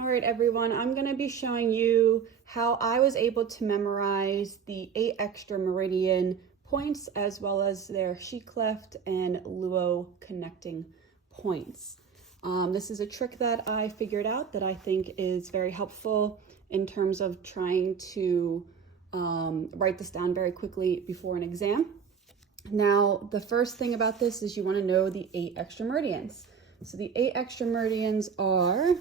All right, everyone, I'm going to be showing you how I was able to memorize the 8 extra Meridian points as well as their Cleft and Luo connecting points. This is a trick that I figured out that I think is very helpful in terms of trying to write this down very quickly before an exam. Now, the first thing about this is you want to know the 8 extra meridians. So the 8 extra meridians are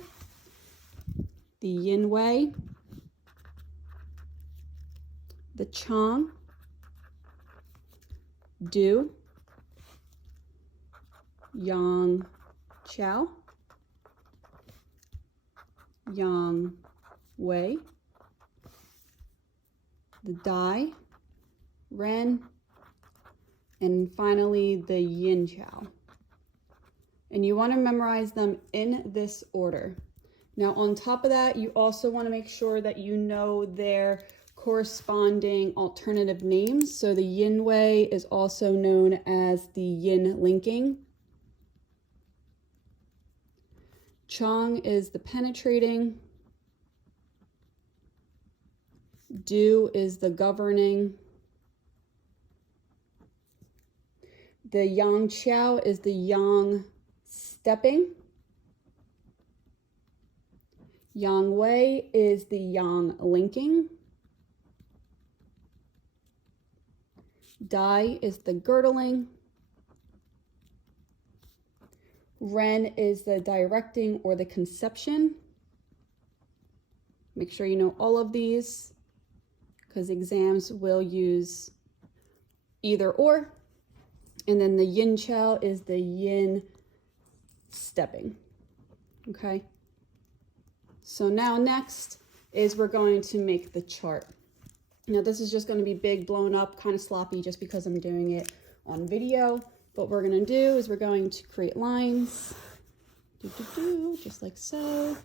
the yin wei, the chang, du, yang chao, yang wei, the dai, ren, and finally the yin chao. And you want to memorize them in this order. Now, on top of that, you also want to make sure that you know their corresponding alternative names. So the yin wei is also known as the yin linking. Chang is the penetrating. Du is the governing. The yang chao is the yang stepping. Yang wei is the yang linking. Dai is the girdling. Ren is the directing or the conception. Make sure you know all of these because exams will use either or. And then the yin chao is the yin stepping. Okay. So now next is we're going to make the chart. Now this is just going to be big, blown up, kind of sloppy just because I'm doing it on video. What we're going to do is we're going to create lines, just like so.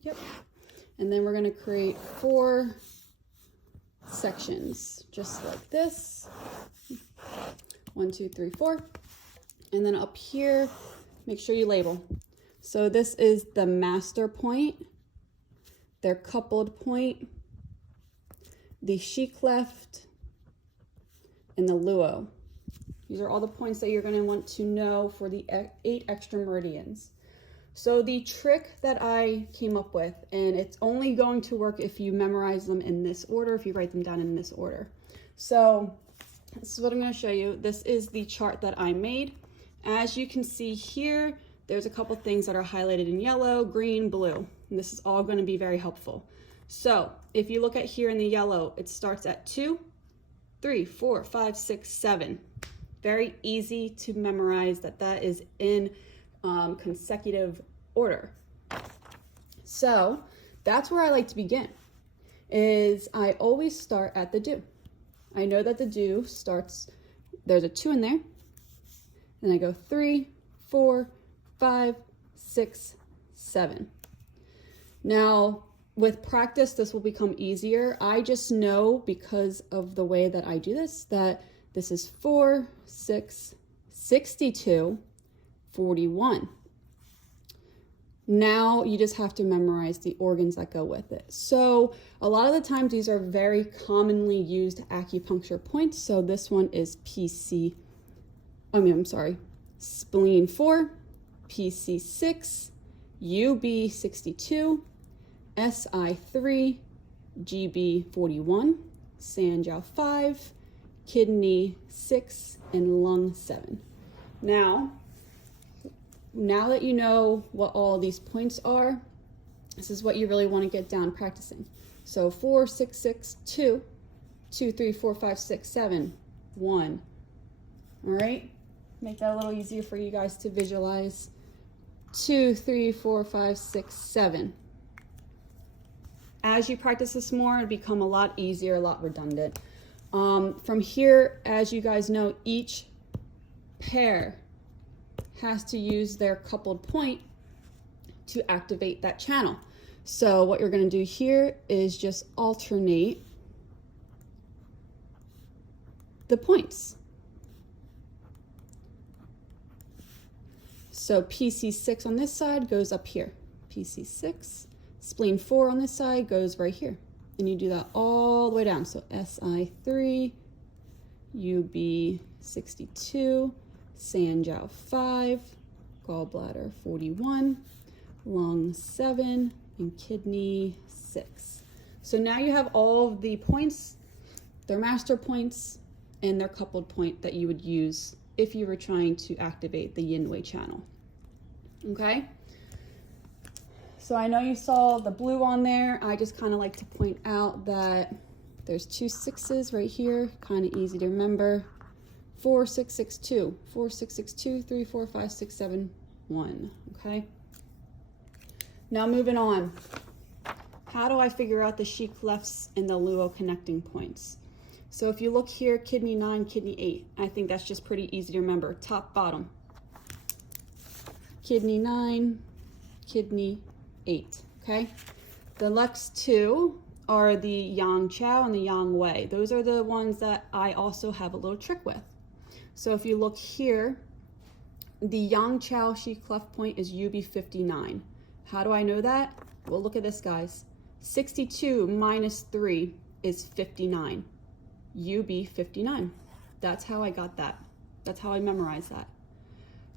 Yep. And then we're going to create 4 sections, just like this. 1, 2, 3, 4. And then up here, make sure you label. So this is the master point, their coupled point, the Cleft, and the Luo. These are all the points that you're going to want to know for the 8 extra meridians. So the trick that I came up with, and it's only going to work if you memorize them in this order, if you write them down in this order. So this is what I'm going to show you. This is the chart that I made. As you can see here, there's a couple things that are highlighted in yellow, green, blue, and this is all going to be very helpful. So if you look at here in the yellow, it starts at 2, 3, 4, 5, 6, 7. Very easy to memorize that is in consecutive order. So that's where I like to begin, is I always start at the du. I know that the du starts, there's a 2 in there, and I go 3, 4, 5, 6, 7. Now, with practice, this will become easier. I just know because of the way that I do this, that this is 4, 6, 62, 41. Now you just have to memorize the organs that go with it. So a lot of the times these are very commonly used acupuncture points. So this one is spleen 4, PC 6, UB 62, SI 3, GB 41, Sanjiao 5, kidney 6, and lung 7. Now that you know what all these points are, this is what you really want to get down practicing. So 4, 6, 6, 2, 2, 3, 4, 5, 6, 7, 1. All right, make that a little easier for you guys to visualize. 2, 3, 4, 5, 6, 7. As you practice this more, it'll become a lot easier, a lot redundant. From here, as you guys know, each pair has to use their coupled point to activate that channel. So what you're going to do here is just alternate the points. So PC6 on this side goes up here. PC6, spleen 4 on this side goes right here. And you do that all the way down. So SI3, UB62, Sanjiao 5, gallbladder 41, lung 7, and kidney 6. So now you have all of the points, their master points, and their coupled point that you would use if you were trying to activate the yin wei channel. Okay? So I know you saw the blue on there. I just kind of like to point out that there's 2 6s right here, kind of easy to remember. 4 6 6 2, 4 6 6 2, 3 4 5 6 7 1. Okay? Now moving on. How do I figure out the Chi clefts and the luo connecting points? So if you look here, kidney 9, kidney 8. I think that's just pretty easy to remember. Top, bottom. Kidney 9, kidney 8. Okay? The next 2 are the yang chao and the yang wei. Those are the ones that I also have a little trick with. So if you look here, the yang chao Chi cleft point is UB59. How do I know that? Well, look at this, guys. 62 minus 3 is 59. UB59. That's how I got that. That's how I memorized that.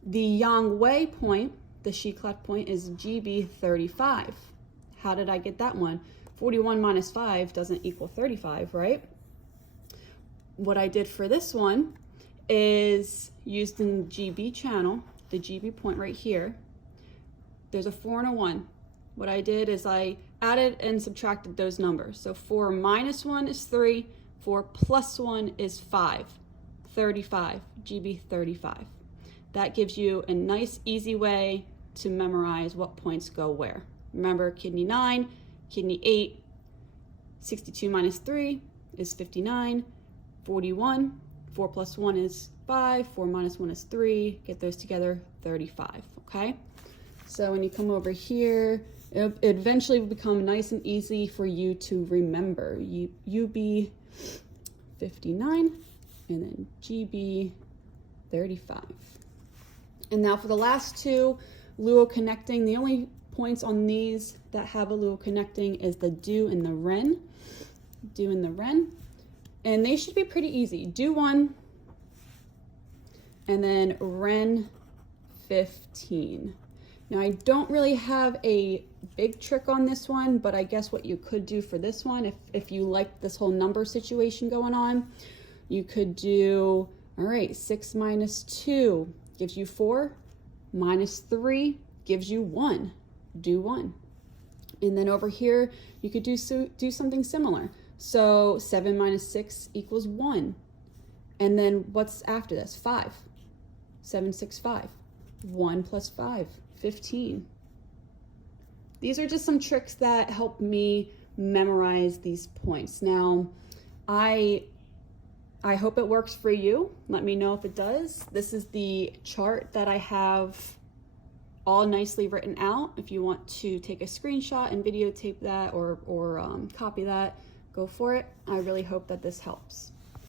The yang wei point, the Chi cleft point, is GB35. How did I get that one? 41 minus 5 doesn't equal 35, right? What I did for this one is used in GB channel, the GB point right here. There's a 4 and a 1. What I did is I added and subtracted those numbers. So 4 minus 1 is 3, 4 plus 1 is 5, 35, GB 35. That gives you a nice, easy way to memorize what points go where. Remember, kidney 9, kidney 8, 62 minus 3 is 59, 41, 4 plus 1 is 5, 4 minus 1 is 3, get those together, 35, okay? So when you come over here, it eventually will become nice and easy for you to remember. UB 59 and then GB 35. And now for the last 2, luo connecting, the only points on these that have a luo connecting is the do and the ren. Do and the ren. And they should be pretty easy. Do 1 and then ren 15. Now I don't really have a big trick on this one, but I guess what you could do for this one, if you like this whole number situation going on, you could do, all right, 6 minus 2 gives you 4, minus 3 gives you 1, do 1. And then over here, you could do something similar. So 7 minus 6 equals 1. And then what's after this? 5. 7, 6, 5. 1 plus 5, 15. These are just some tricks that help me memorize these points. Now, I hope it works for you. Let me know if it does. This is the chart that I have all nicely written out. If you want to take a screenshot and videotape that or copy that, go for it. I really hope that this helps.